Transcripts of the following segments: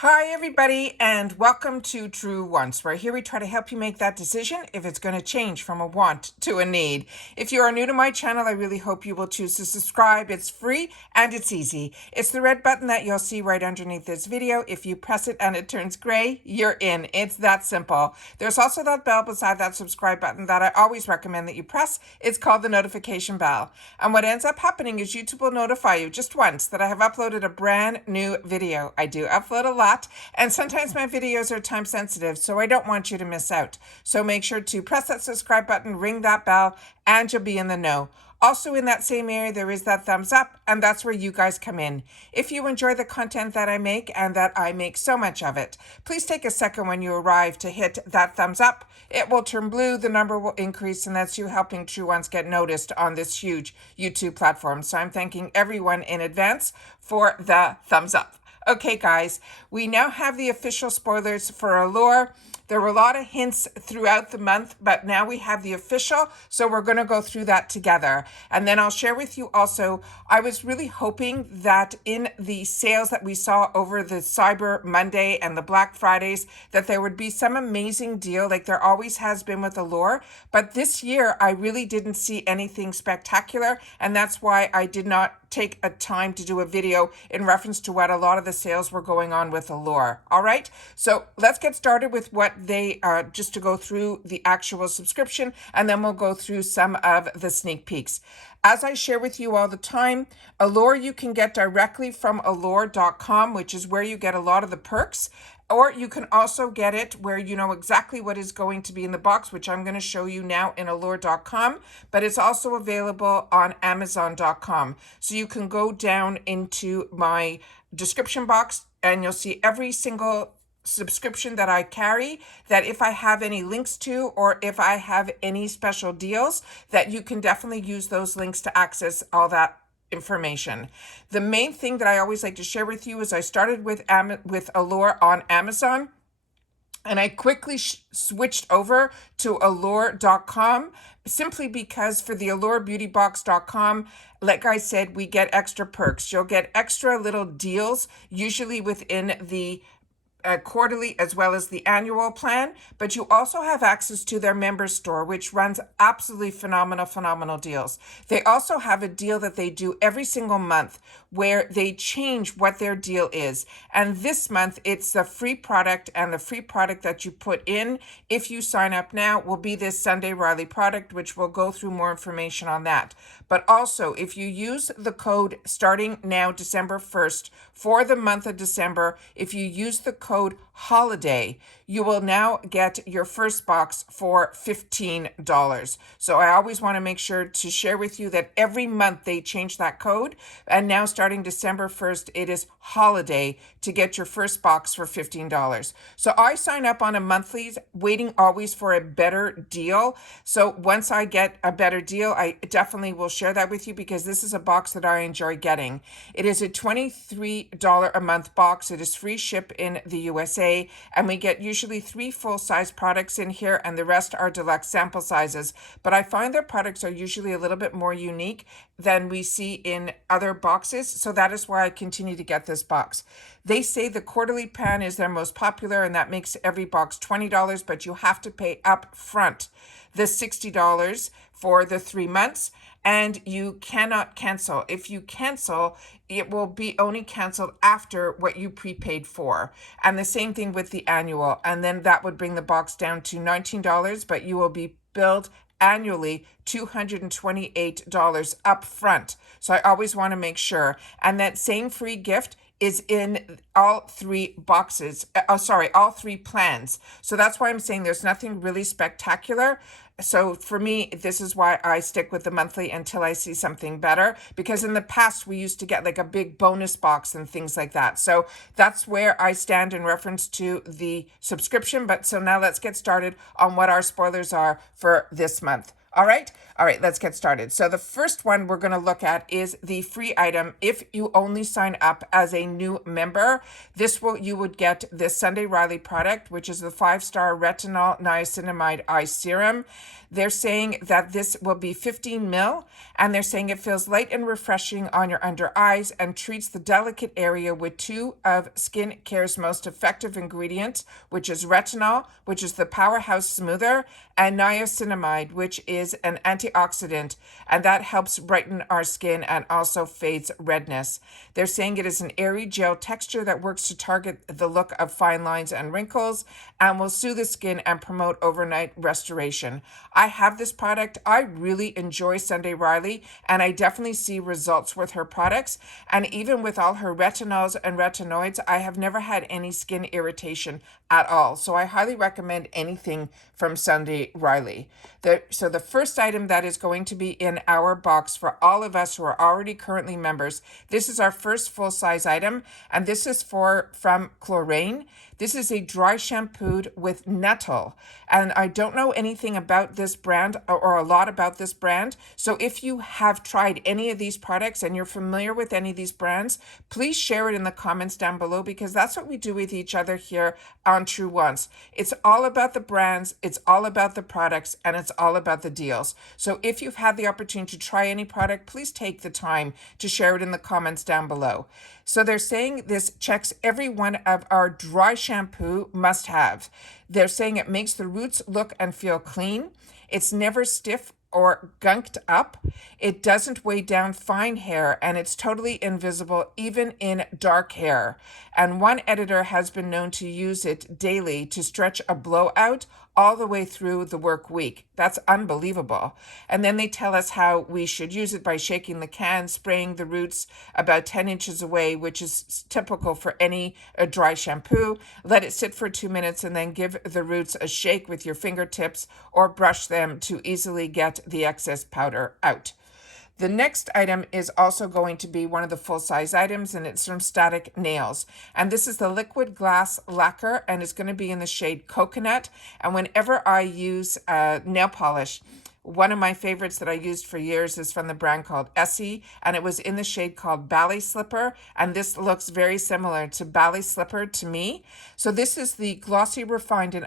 Hi, everybody, and welcome to True Wants, where here we try to help you make that decision if it's going to change from a want to a need. If you are new to my channel, I really hope you will choose to subscribe. It's free and it's easy. It's the red button that you'll see right underneath this video. If you press it and it turns gray, you're in. It's that simple. There's also that bell beside that subscribe button that I always recommend that you press. It's called the notification bell. And what ends up happening is YouTube will notify you just once that I have uploaded a brand new video. I do upload a lot. And sometimes my videos are time sensitive, so I don't want you to miss out. So make sure to press that subscribe button, ring that bell, and you'll be in the know. Also in that same area, there is that thumbs up, and that's where you guys come in. If you enjoy the content that I make, and that I make so much of it, please take a second when you arrive to hit that thumbs up. It will turn blue, the number will increase, and that's you helping True Ones get noticed on this huge YouTube platform. So I'm thanking everyone in advance for the thumbs up. Okay, guys, we now have the official spoilers for Allure. There were a lot of hints throughout the month, but now we have the official, so we're going to go through that together. And then I'll share with you also, I was really hoping that in the sales that we saw over the Cyber Monday and the Black Fridays, that there would be some amazing deal like there always has been with Allure. But this year, I really didn't see anything spectacular, and that's why I did not take a time to do a video in reference to what a lot of the sales were going on with Allure. All right, so let's get started with what they are, just to go through the actual subscription, and then we'll go through some of the sneak peeks. As I share with you all the time, Allure you can get directly from allure.com, which is where you get a lot of the perks. Or you can also get it where you know exactly what is going to be in the box, which I'm going to show you now in allure.com, but it's also available on amazon.com. So you can go down into my description box and you'll see every single subscription that I carry, that if I have any links to, or if I have any special deals, that you can definitely use those links to access all that information. The main thing that I always like to share with you is I started with Allure on Amazon, and I quickly switched over to allure.com simply because for the allurebeautybox.com, like I said, we get extra perks. You'll get extra little deals, usually within the quarterly as well as the annual plan, but you also have access to their member store, which runs absolutely phenomenal deals. They also have a deal that they do every single month where they change what their deal is. And this month it's the free product, and the free product that you put in if you sign up now will be this Sunday Riley product, which we'll go through more information on that. But also, if you use the code starting now December 1st for the month of December, if you use the code HOLIDAY, you will now get your first box for $15. So I always want to make sure to share with you that every month they change that code, and now starting December 1st, it is HOLIDAY to get your first box for $15. So I sign up on a monthly, waiting always for a better deal. So once I get a better deal, I definitely will share that with you, because this is a box that I enjoy getting. It is a $23 a month box. It is free ship in the USA, and we get usually 3 full-size products in here, and the rest are deluxe sample sizes. But I find their products are usually a little bit more unique than we see in other boxes, so that is why I continue to get this box. They say the quarterly plan is their most popular, and that makes every box $20, but you have to pay up front the $60 for the 3 months, and you cannot cancel. If you cancel, it will be only canceled after what you prepaid for. And the same thing with the annual, and then that would bring the box down to $19, but you will be billed annually $228 up front. So I always want to make sure. And that same free gift is in all 3 boxes, all 3 plans. So that's why I'm saying there's nothing really spectacular. So for me, this is why I stick with the monthly until I see something better, because in the past we used to get like a big bonus box and things like that. So that's where I stand in reference to the subscription. But so now let's get started on what our spoilers are for this month. All right, let's get started. So the first one we're going to look at is the free item. If you only sign up as a new member, you would get this Sunday Riley product, which is the 5-star retinol niacinamide eye serum. They're saying that this will be 15 mil, and they're saying it feels light and refreshing on your under eyes and treats the delicate area with two of skin care's most effective ingredients, which is retinol, which is the powerhouse smoother, and niacinamide, which is an antioxidant, and that helps brighten our skin and also fades redness. They're saying it is an airy gel texture that works to target the look of fine lines and wrinkles and will soothe the skin and promote overnight restoration. I have this product. I really enjoy Sunday Riley, and I definitely see results with her products. And even with all her retinols and retinoids, I have never had any skin irritation at all. So I highly recommend anything from Sunday Riley. So the first item that is going to be in our box for all of us who are already currently members, this is our first full-size item, and this is from Chlorane. This is a dry shampooed with nettle, and I don't know anything about this brand or a lot about this brand. So if you have tried any of these products and you're familiar with any of these brands, please share it in the comments down below, because that's what we do with each other here on True Once. It's all about the brands, it's all about the products, and it's all about the deals. So if you've had the opportunity to try any product, please take the time to share it in the comments down below. So they're saying this checks every one of our dry shampoo must-have. They're saying it makes the roots look and feel clean. It's never stiff or gunked up. It doesn't weigh down fine hair, and it's totally invisible even in dark hair. And one editor has been known to use it daily to stretch a blowout all the way through the work week. That's unbelievable. And then they tell us how we should use it by shaking the can, spraying the roots about 10 inches away, which is typical for any dry shampoo. Let it sit for 2 minutes and then give the roots a shake with your fingertips or brush them to easily get the excess powder out. The next item is also going to be one of the full-size items, and it's from Static Nails. And this is the liquid glass lacquer, and it's going to be in the shade Coconut. And whenever I use nail polish, one of my favorites that I used for years is from the brand called Essie, and it was in the shade called Ballet Slipper, and this looks very similar to Ballet Slipper to me. So this is the glossy, refined, and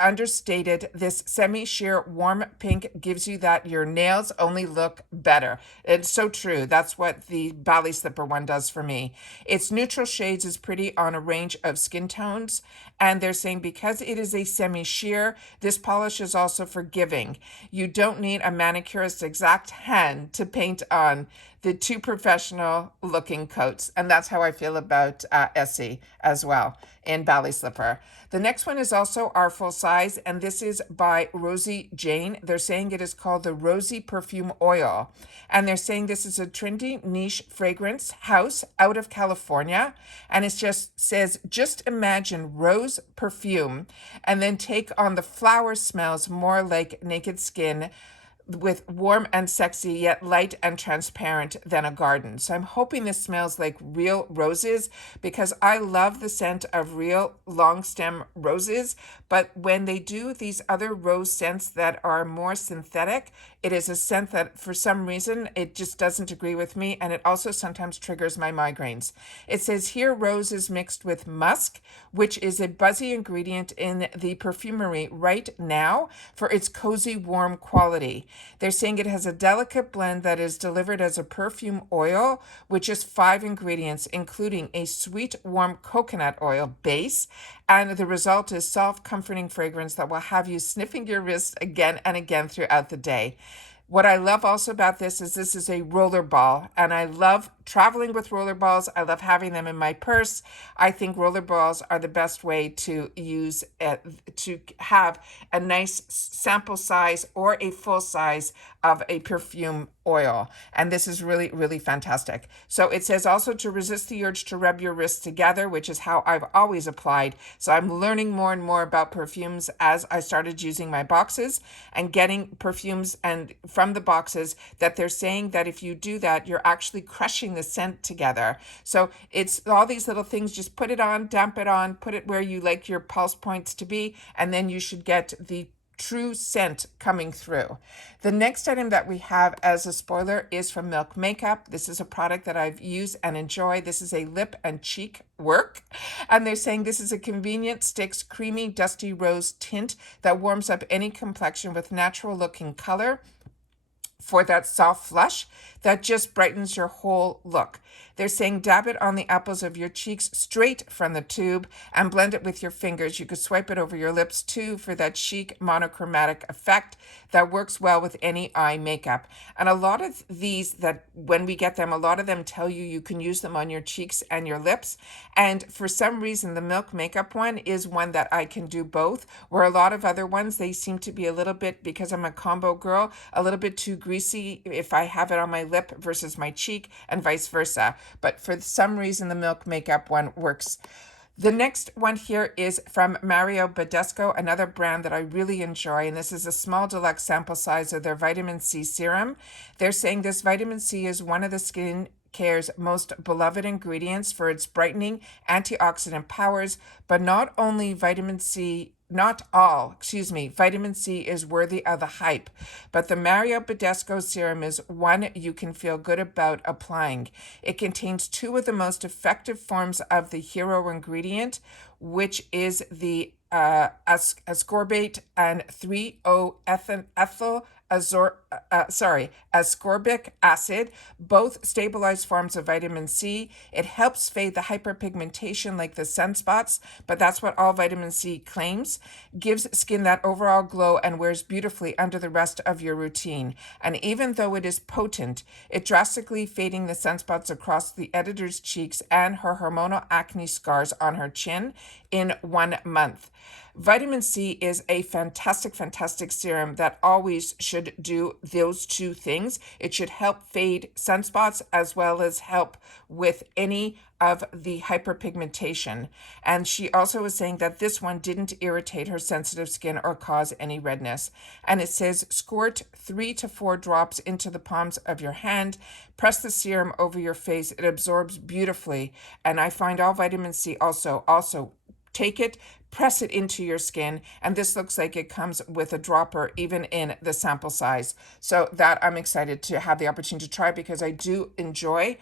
understated. This semi-sheer warm pink gives you that your nails only look better. It's so true. That's what the Ballet Slipper one does for me. Its neutral shades is pretty on a range of skin tones, and they're saying because it is a semi-sheer, this polish is also forgiving. You don't need a manicurist's exact hand to paint on the two professional looking coats. And that's how I feel about Essie as well in Ballet Slipper. The next one is also our full size, and this is by Rosie Jane. They're saying it is called the Rosie Perfume Oil. And they're saying this is a trendy niche fragrance house out of California. And it just says, just imagine rose perfume and then take on the flower smells more like naked skin, with warm and sexy, yet light and transparent than a garden. So I'm hoping this smells like real roses, because I love the scent of real long stem roses. But when they do these other rose scents that are more synthetic, it is a scent that for some reason it just doesn't agree with me, and it also sometimes triggers my migraines. It says here rose is mixed with musk, which is a buzzy ingredient in the perfumery right now for its cozy, warm quality. They're saying it has a delicate blend that is delivered as a perfume oil, which is 5 ingredients, including a sweet, warm coconut oil base. And the result is soft, comforting fragrance that will have you sniffing your wrists again and again throughout the day. What I love also about this is a roller ball, and I love traveling with roller balls. I love having them in my purse. I think roller balls are the best way to use to have a nice sample size or a full size of a perfume oil. And this is really, really fantastic. So it says also to resist the urge to rub your wrists together, which is how I've always applied. So I'm learning more and more about perfumes as I started using my boxes and getting perfumes and from the boxes that they're saying that if you do that, you're actually crushing the scent together. So it's all these little things. Just put it on, damp it on, put it where you like your pulse points to be, and then you should get the true scent coming through. The next item that we have as a spoiler is from Milk Makeup. This is a product that I've used and enjoy. This is a lip and cheek work. And they're saying this is a convenient sticks creamy dusty rose tint that warms up any complexion with natural looking color for that soft flush that just brightens your whole look. They're saying dab it on the apples of your cheeks straight from the tube and blend it with your fingers. You could swipe it over your lips too for that chic monochromatic effect that works well with any eye makeup. And a lot of these that when we get them, a lot of them tell you you can use them on your cheeks and your lips. And for some reason, the Milk Makeup one is one that I can do both, where a lot of other ones, they seem to be a little bit, because I'm a combo girl, a little bit too greasy if I have it on my lip versus my cheek and vice versa. But for some reason, the Milk Makeup one works. The next one here is from Mario Badescu, another brand that I really enjoy, and this is a small deluxe sample size of their vitamin C serum. They're saying this vitamin C is one of the skin care's most beloved ingredients for its brightening antioxidant powers, but not all, vitamin C is worthy of the hype, but the Mario Badescu serum is one you can feel good about applying. It contains two of the most effective forms of the hero ingredient, which is the ascorbate and 3-O-ethyl ascorbic acid, both stabilize forms of vitamin C. It helps fade the hyperpigmentation like the sunspots, but that's what all vitamin C claims. Gives skin that overall glow and wears beautifully under the rest of your routine. And even though it is potent, it drastically fading the sunspots across the editor's cheeks and her hormonal acne scars on her chin in 1 month. Vitamin C is a fantastic, fantastic serum that always should do those two things. It should help fade sunspots as well as help with any of the hyperpigmentation. And she also was saying that this one didn't irritate her sensitive skin or cause any redness. And it says squirt 3 to 4 drops into the palms of your hand. Press the serum over your face. It absorbs beautifully. And I find all vitamin C also take it, press it into your skin, and this looks like it comes with a dropper even in the sample size. So that I'm excited to have the opportunity to try because I do enjoy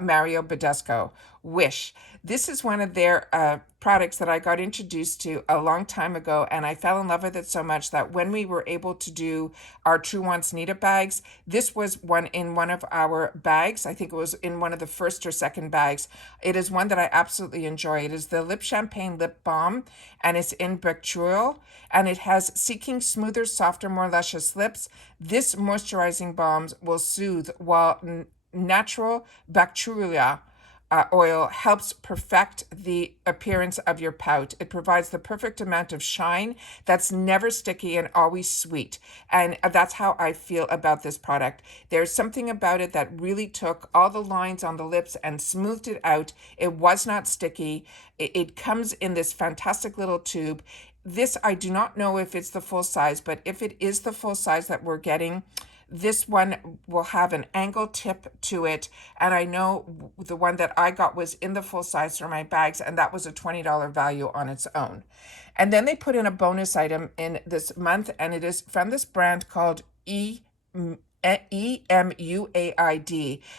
Mario Badescu. Wish. This is one of their products that I got introduced to a long time ago, and I fell in love with it so much that when we were able to do our True Wants Nita bags, this was one in one of our bags. I think it was in one of the first or second bags. It is one that I absolutely enjoy. It is the Lip Champagne Lip Balm, and it's in Bectural, and it has Seeking Smoother, Softer, More Luscious Lips. This moisturizing balm will soothe while natural bacteria oil helps perfect the appearance of your pout. It provides the perfect amount of shine that's never sticky and always sweet. And that's how I feel about this product. There's something about it that really took all the lines on the lips and smoothed it out. It was not sticky. It comes in this fantastic little tube. This, I do not know if it's the full size, but if it is the full size that we're getting, this one will have an angle tip to it, and I know the one that I got was in the full size for my bags, and that was a $20 value on its own. And then they put in a bonus item in this month, and it is from this brand called EMUAID,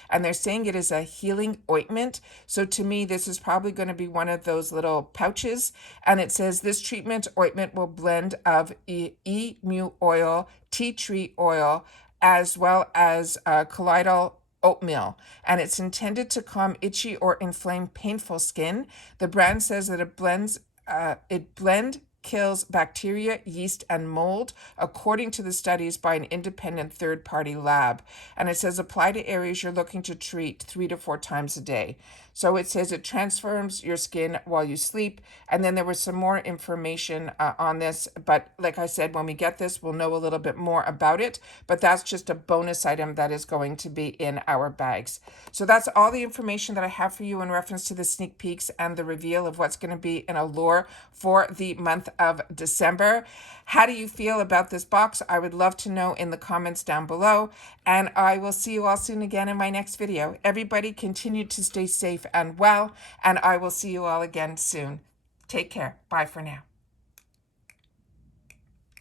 and they're saying it is a healing ointment. So to me, this is probably going to be one of those little pouches, and it says this treatment ointment will blend of emu oil, tea tree oil, as well as colloidal oatmeal, and it's intended to calm itchy or inflamed painful skin. The brand says that it kills bacteria, yeast, and mold, according to the studies by an independent third-party lab. And it says apply to areas you're looking to treat 3 to 4 times a day. So it says it transforms your skin while you sleep. And then there was some more information on this. But like I said, when we get this, we'll know a little bit more about it. But that's just a bonus item that is going to be in our bags. So that's all the information that I have for you in reference to the sneak peeks and the reveal of what's going to be in Allure for the month of December. How do you feel about this box? I would love to know in the comments down below. And I will see you all soon again in my next video. Everybody continue to stay safe and well, and I will see you all again soon. Take care. Bye for now.